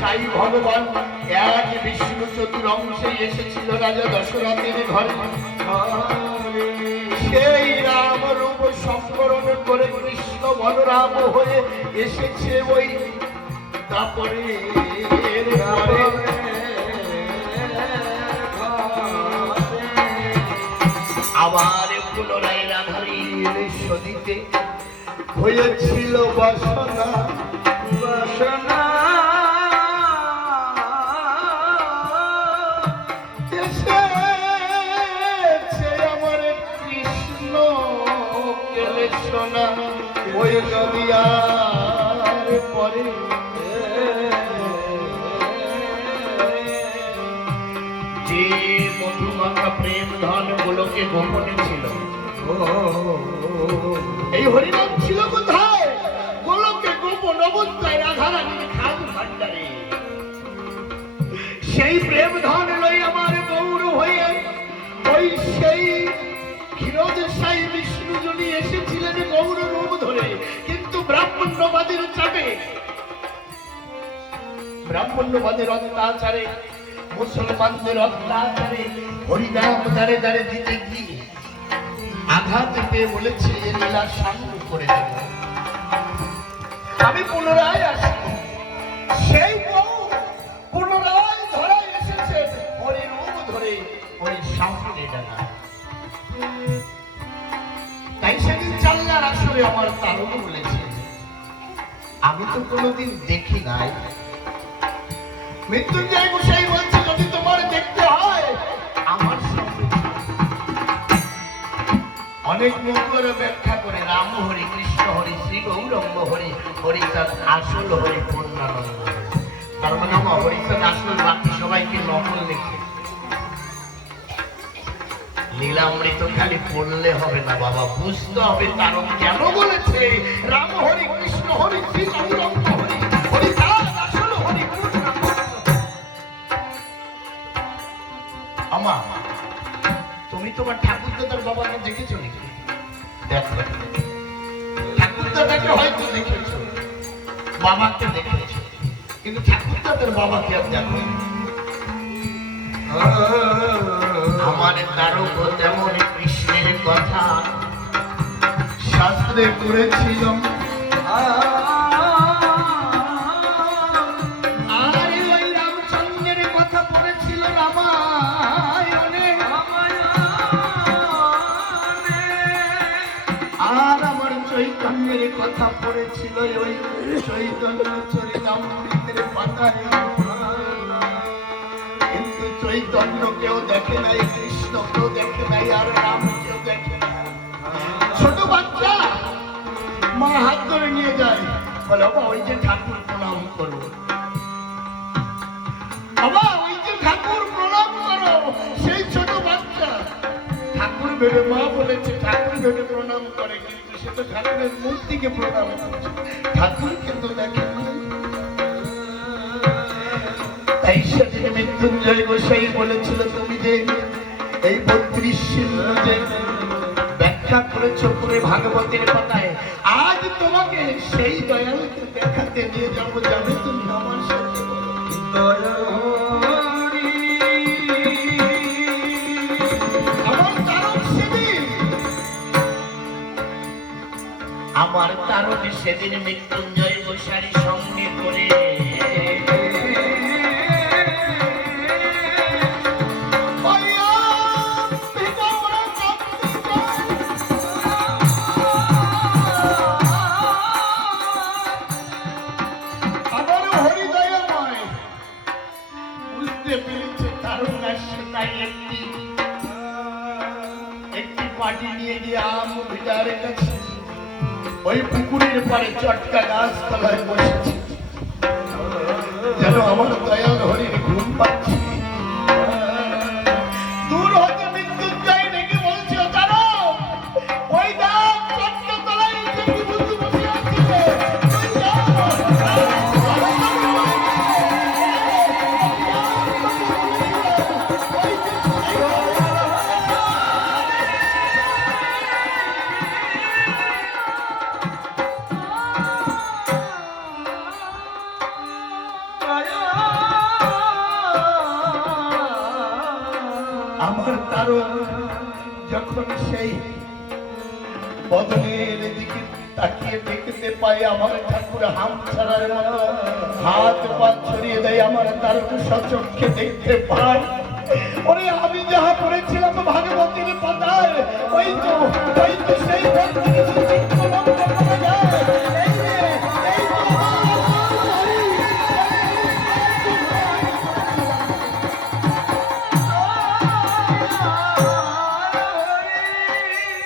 সাই ভগবান এক বিষ্ণু চতুরংশে এসেছিল রাজা দশরথের ঘরে। সেই রাম রূপ সংবরণ করে কৃষ্ণ বলরাম হয়ে এসেছে ওই দাপরের ঘরে। আবার পুনরায় রাধারীর সদিতে হয়েছিল বাসনা বাসনা। ওই নদিয়ার পরে যে মধুমাখা প্রেম ধন গুলোকে গোপনে ছিল, এই হরিনাম ছিল কোথায়? গোলকে গোপন অবস্থায় রাধারানীর খাল ভান্ডারে। সেই প্রেম ধন লই আমার গৌর হয়ে ওই সেই ক্ষীরোদশাই বিষ্ণু জনি এসেছিলেন গৌর রূপ ধরে। কিন্তু ব্রাহ্মণ্যবাদের চাপে, ব্রাহ্মণ্যবাদের অত্যাচারে, মুসলমানদের অত্যাচারে হরিনাম দাঁড়ে দাঁড়ে দিতে গিয়ে আঘাত পেয়ে বলেছে লীলা সাঙ্গ করে দেব। আমি পুনরায় আসব। সেই বউ পুনরায় ধরায় এসেছে হরি রূপ ধরে ওই সামনে ডানা। তাই সেদিন চাল্লার আসলে আমার তারক বলেছে, আমি তো কোনোদিন দেখি নাই। মৃত্যুঞ্জয় গোসাই বলছে, যদি তোমার দেখতে হয় আমার সঙ্গে। অনেক মুখের ব্যাখ্যা করে রাম হরি, কৃষ্ণ হরি, শ্রী গৌরঙ্গ হরি, হরিচাঁদ আসল হরি, পূর্ণানন্দ। তার মানে আমার হরিচাঁদ আসল, বাকি সবাইকে নকল লিখে। লীলামৃত খালি পড়লে হবে না বাবা, বুঝতে হবে তারক কেন বলেছে রাম হরি, কৃষ্ণ হরি, শ্রী গৌরঙ্গ হরি, হরিচাঁদ আসল হরি, পূর্ণানন্দ। আমা, তুমি তোমার ঠাকুরদাদার বাবাকে দেখেছো নাকি? দেখো, ঠাকুরদাদাকে হয়তো দেখেছো, বাবাকে দেখেছো, কিন্তু ঠাকুরদাদার বাবাকে আর দেখো। আমার তারক তেমন কৃষ্ণের কথা শাস্ত্রে করেছিলাম। আর ওই রামচন্দ্রের কথা পড়েছিল রামায়ণে। আর আমার চৈতন্যের কথা পড়েছিল ওই চৈতন্য চরিতামৃতের পাতায়। কিন্তু চৈতন্য কেউ দেখে নাই, কৃষ্ণ কেউ দেখে নাই, আর রাম কেউ দেখে নাই। ছোট বাচ্চা মা হাত ধরে নিয়ে যায়, বলে বাবা ওই যে ঠাকুর প্রণাম করো, বাবা ওই যে ঠাকুর প্রণাম করো। সেই ছোট বাচ্চা ঠাকুর ভেবে, মা বলেছে ঠাকুর ভেবে প্রণাম করে, কিন্তু সে তো ঠাকুরের মূর্তিকে প্রণাম করছে, ঠাকুর কিন্তু দেখে। তাই সেদিন মৃত্যুঞ্জয় গোসাই বলেছিল, তুমি যে এই 32 সিন্ধু যে ব্যাখ্যা করেছো পুরে ভাগবতের পাতায়, আজ তোমাকে সেই দয়ালকে দেখাতে নিয়ে যাবো, যাবে তুমি আমার সাথে। আমার তারক সেদিন মৃত্যুঞ্জয় গোসাই সঙ্গে করে পাটি নিয়ে গিয়ে আম ভিটারের কাছে ওই পুকুরের পাড়ে চটকা গাছ তলায় বসেছে, যেন আমার দয়াল হরির ঘুম পাচ্ছে। দূর হতে মৃত্যুঞ্জয় ডেকে বলছে, জানো ওই গাছ চটকা তলায় বসে আছে। আমার তারক যখন সেই বদনের দিকে তাকিয়ে দেখতে পাই আমার ঠাকুর হাম ছাড়ার মতো হাত পা ছড়িয়ে দেয়, আমার তারক সচক্ষে দেখতে পাই ওরে আমি যাহা করেছিলাম ভাগবতীর পাতায় ওই তো সেই